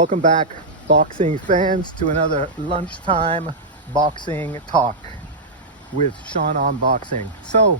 Welcome back, boxing fans, to another lunchtime boxing talk with Sean on Boxing. So,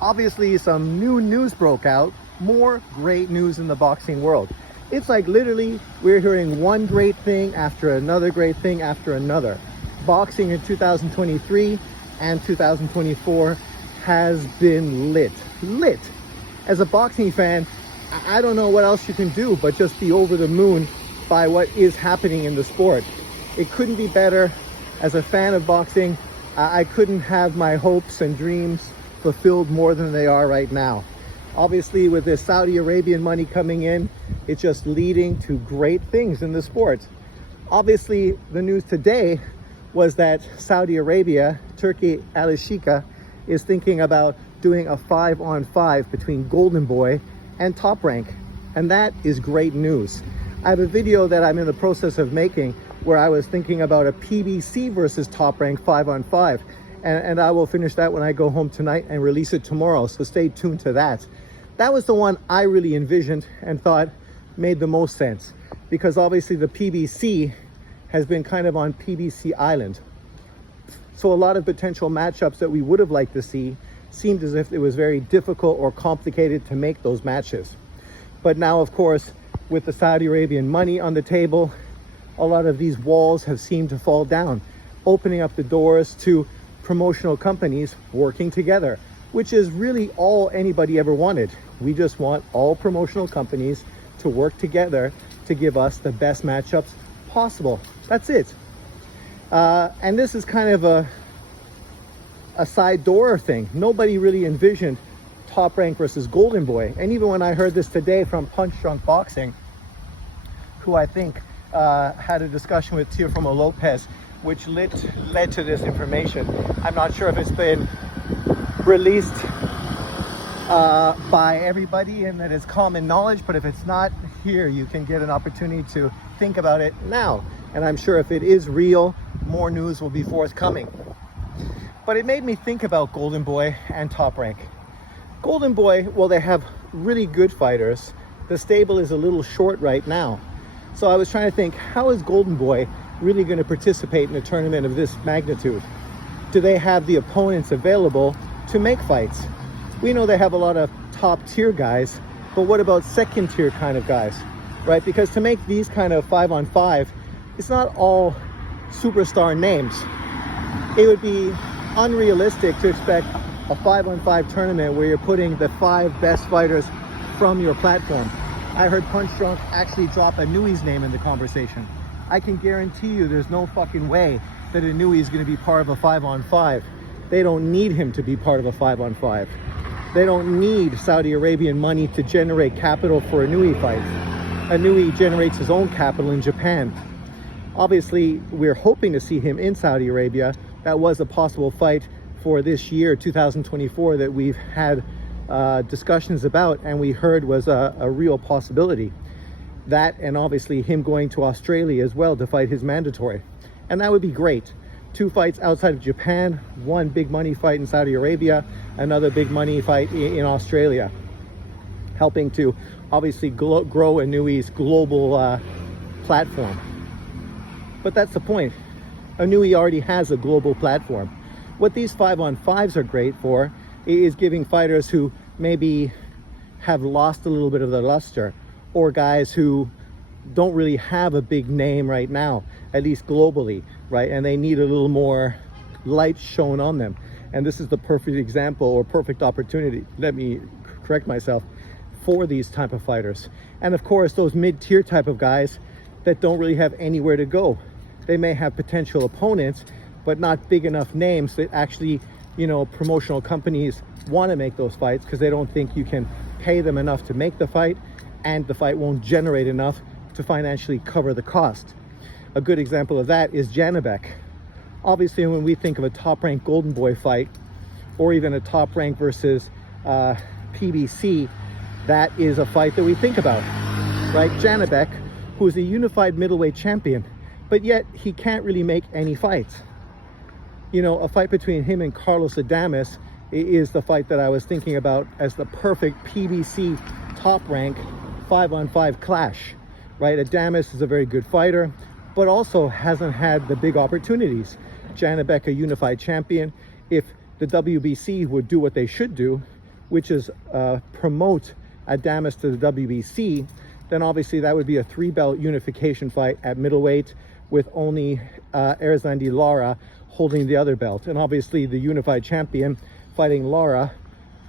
obviously some new news broke out, more great news in the boxing world. It's like literally we're hearing one great thing after another great thing after another. Boxing in 2023 and 2024 has been lit. As a boxing fan, I don't know what else you can do but just be over the moon by what is happening in the sport. It couldn't be better. As a fan of boxing, I couldn't have my hopes and dreams fulfilled more than they are right now. Obviously, with this Saudi Arabian money coming in, it's just leading to great things in the sport. Obviously, the news today was that Saudi Arabia, Turki Al-Sheikha, is thinking about doing a 5-on-5 between Golden Boy and Top Rank. And that is great news. I have a video that I'm in the process of making where I was thinking about a PBC versus Top Rank 5-on-5. And I will finish that when I go home tonight and release it tomorrow. So stay tuned to that. That was the one I really envisioned and thought made the most sense. Because obviously the PBC has been kind of on PBC Island. So a lot of potential matchups that we would have liked to see seemed as if it was very difficult or complicated to make those matches. But now, of course, with the Saudi Arabian money on the table, a lot of these walls have seemed to fall down, opening up the doors to promotional companies working together, which is really all anybody ever wanted. We just want all promotional companies to work together to give us the best matchups possible. That's it. And this is kind of a side door thing. Nobody really envisioned Top Rank versus Golden Boy. And even when I heard this today from Punch Drunk Boxing, who I think had a discussion with Teofimo Lopez, which led to this information. I'm not sure if it's been released by everybody and that it's common knowledge, but if it's not, here you can get an opportunity to think about it now. And I'm sure if it is real, more news will be forthcoming. But it made me think about Golden Boy and Top Rank. Golden Boy, well, they have really good fighters. The stable is a little short right now. So I was trying to think, how is Golden Boy really going to participate in a tournament of this magnitude? Do they have the opponents available to make fights? We know they have a lot of top tier guys, but what about second tier kind of guys, right? Because to make these kind of 5-on-5, it's not all superstar names. It would be unrealistic to expect a 5-on-5 tournament where you're putting the 5 best fighters from your platform. I heard Punch Drunk actually drop Inouye's name in the conversation. I can guarantee you there's no fucking way that Inoue is going to be part of a 5-on-5. They don't need him to be part of a 5-on-5. They don't need Saudi Arabian money to generate capital for Inoue fights. Inoue generates his own capital in Japan. Obviously, we're hoping to see him in Saudi Arabia. That was a possible fight for this year, 2024, that we've had discussions about and we heard was a real possibility. That and obviously him going to Australia as well to fight his mandatory. And that would be great. 2 fights outside of Japan, 1 big money fight in Saudi Arabia, another big money fight in Australia. Helping to obviously grow Inouye's global platform. But that's the point. Inoue already has a global platform. What these 5-on-5s are great for is giving fighters who maybe have lost a little bit of their luster, or guys who don't really have a big name right now, at least globally, right? And they need a little more light shown on them. And this is the perfect example or perfect opportunity, let me correct myself, for these type of fighters. And of course, those mid-tier type of guys that don't really have anywhere to go. They may have potential opponents, but not big enough names that actually, you know, promotional companies want to make those fights because they don't think you can pay them enough to make the fight, and the fight won't generate enough to financially cover the cost. A good example of that is Janibek. Obviously, when we think of a Top Rank Golden Boy fight, or even a Top Rank versus PBC, that is a fight that we think about, right? Janibek, who is a unified middleweight champion, but yet he can't really make any fights. You know, a fight between him and Carlos Adames is the fight that I was thinking about as the perfect PBC Top Rank 5-on-5 clash. right? Adames is a very good fighter, but also hasn't had the big opportunities. Janibek, a unified champion. If the WBC would do what they should do, which is promote Adames to the WBC, then obviously that would be a 3-belt unification fight at middleweight with only Erislandy Lara holding the other belt. And obviously the unified champion fighting Lara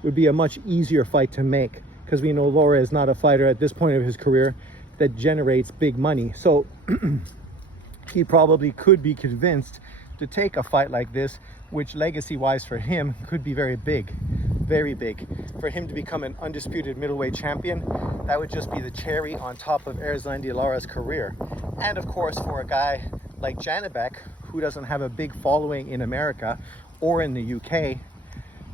would be a much easier fight to make, because we know Lara is not a fighter at this point of his career that generates big money. So he probably could be convinced to take a fight like this, which legacy-wise for him could be very big. Very big. For him to become an undisputed middleweight champion, that would just be the cherry on top of Erislandy Lara's career. And of course, for a guy like Janibek, who doesn't have a big following in America or in the UK,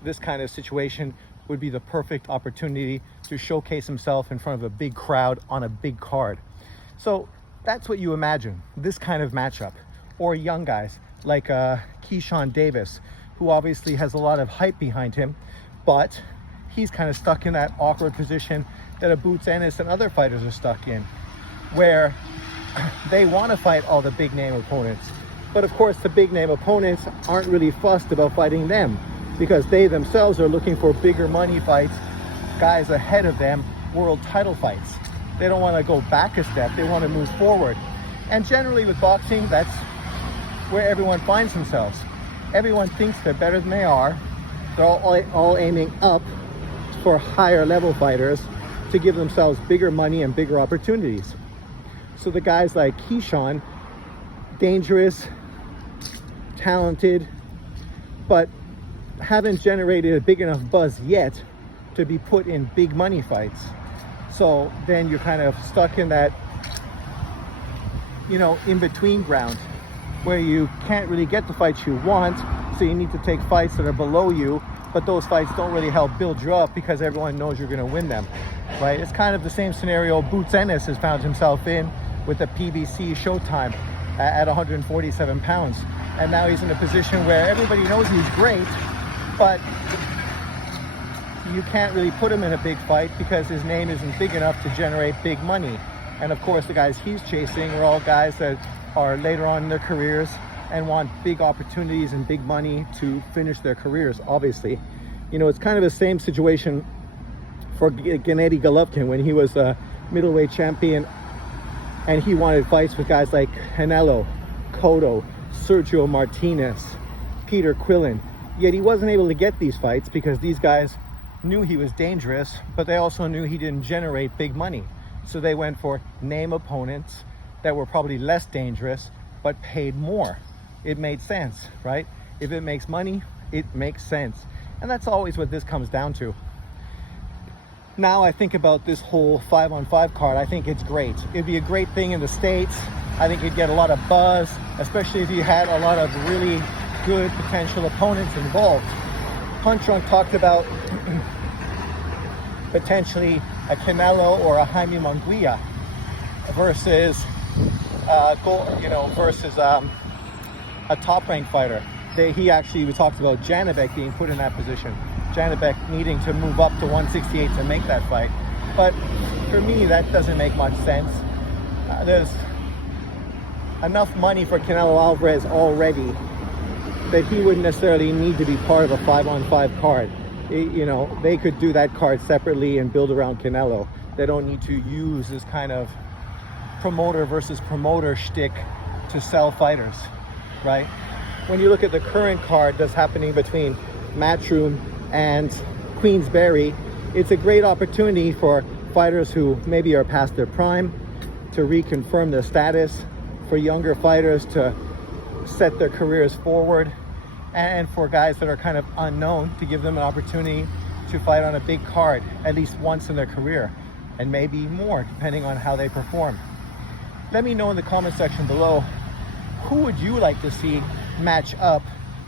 this kind of situation would be the perfect opportunity to showcase himself in front of a big crowd on a big card. So that's what you imagine, this kind of matchup. Or young guys like Keyshawn Davis, who obviously has a lot of hype behind him, but he's kind of stuck in that awkward position that a Boots Ennis and other fighters are stuck in, where they want to fight all the big name opponents. But of course, the big name opponents aren't really fussed about fighting them, because they themselves are looking for bigger money fights, guys ahead of them, world title fights. They don't want to go back a step, they want to move forward. And generally with boxing, that's where everyone finds themselves. Everyone thinks they're better than they are. They're all aiming up for higher level fighters to give themselves bigger money and bigger opportunities. So the guys like Keyshawn, dangerous, talented, but haven't generated a big enough buzz yet to be put in big money fights. So then you're kind of stuck in that, in between ground, where you can't really get the fights you want, so you need to take fights that are below you, but those fights don't really help build you up because everyone knows you're going to win them, right? It's kind of the same scenario Boots Ennis has found himself in with the PBC Showtime at 147 pounds. And now he's in a position where everybody knows he's great, but you can't really put him in a big fight because his name isn't big enough to generate big money. And of course, the guys he's chasing are all guys that are later on in their careers and want big opportunities and big money to finish their careers, obviously. It's kind of the same situation for Gennady Golovkin when he was a middleweight champion and he wanted fights with guys like Canelo, Cotto, Sergio Martinez, Peter Quillin. Yet he wasn't able to get these fights because these guys knew he was dangerous, but they also knew he didn't generate big money. So they went for name opponents that were probably less dangerous, but paid more. It made sense, right? If it makes money, it makes sense. And that's always what this comes down to. Now I think about this whole 5-on-5 card, I think it's great. It'd be a great thing in the States. I think you'd get a lot of buzz, especially if you had a lot of really good potential opponents involved. Punch Drunk talked about potentially a Canelo or a Jaime Munguia versus a top-ranked fighter. He actually talked about Janibek being put in that position. Janibek needing to move up to 168 to make that fight. But for me, that doesn't make much sense. There's enough money for Canelo Alvarez already that he wouldn't necessarily need to be part of a 5-on-5 card. They could do that card separately and build around Canelo. They don't need to use this kind of promoter versus promoter shtick to sell fighters, right? When you look at the current card that's happening between Matchroom and Queensberry, it's a great opportunity for fighters who maybe are past their prime to reconfirm their status, for younger fighters to set their careers forward, and for guys that are kind of unknown to give them an opportunity to fight on a big card at least once in their career, and maybe more depending on how they perform. Let me know in the comment section below, who would you like to see match up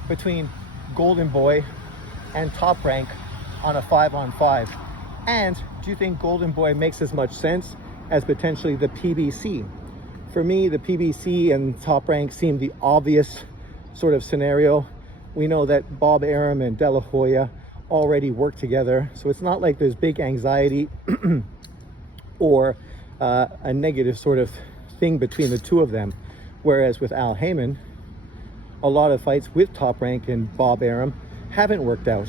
between Golden Boy and Top Rank on a 5-on-5? And do you think Golden Boy makes as much sense as potentially the PBC? For me, the PBC and Top Rank seem the obvious sort of scenario. We know that Bob Arum and De La Hoya already work together, so it's not like there's big anxiety or a negative sort of thing between the two of them. Whereas with Al Heyman, a lot of fights with Top Rank and Bob Arum haven't worked out.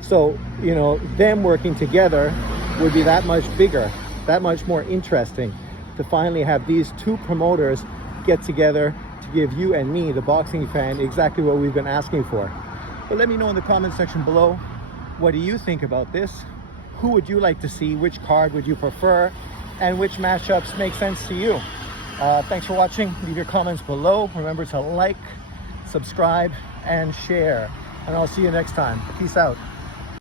So, you know, them working together would be that much bigger, that much more interesting, to finally have these two promoters get together to give you and me, the boxing fan, exactly what we've been asking for. But let me know in the comment section below, what do you think about this? Who would you like to see? Which card would you prefer? And which matchups make sense to you? Thanks for watching. Leave your comments below. Remember to like, subscribe, and share. And I'll see you next time. Peace out.